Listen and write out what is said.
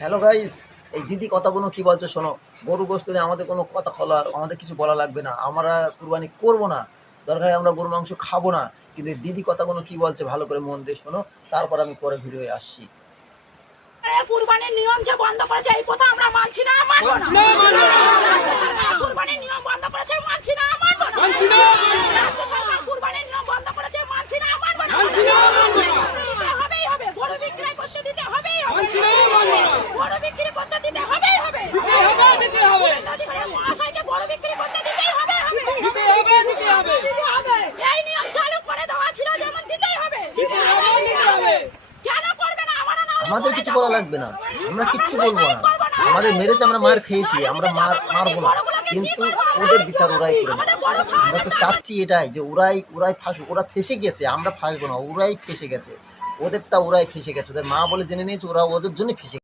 Hello guys, এই দিদি কথাগুলো কি বলছে শোনো। গরু গোশত নিয়ে আমাদের কোনো কথা বলার, আমাদের কিছু বলা লাগবে না। আমরা কুরবানি করব না, দরকার হয় আমরা গরুর মাংস খাবো না। কিন্তু এই দিদি কথাগুলো কি বলছে ভালো করে মন দিয়ে শোনো, তারপর আমি পরে ভিডিওয়ে আসছি। কুরবানির নিয়ম যে বন্ধ করেছে এই কথা আমরা মানছি না, মানবো না। রাজ্য সরকার কুরবানির নিয়ম বন্ধ করেছে, মানছি না, মানবো না। রাজ্য সরকার কুরবানির নিয়ম বন্ধ করেছে, মানছি না, মানবো না। দিতে হবেই হবে, গরু বিক্রি করতে দিতে হবেই হবে, গরু বিক্রি করতে দিতে হবেই হবে, নদী করে মহাশয়কে গরু বিক্রি করতে দিতেই হবে। এই নিয়ম চালু করে দেওয়া ছিল, যেমন দিতেই হবে। কেন করবে না? আমরা না আমাদের কিছু বলা লাগবে না, আমরা কিচ্ছু বলবো না। আমাদের মেরেছে, আমরা মার খেয়েছি, আমরা মারবো না। কিন্তু ওদের বিচার ওরাই করে নেবে। আমরা তো চাচ্ছি এটাই যে ওরাই ফাঁসুক। ওরা ফেসে গেছে, আমরা ফাঁসবো না। ওরাই ফেসে গেছে, ওদেরটা ওরাই ফেসে গেছে। ওদের মা বলে জেনে নিয়েছে, ওরা ওদের জন্য ফেসে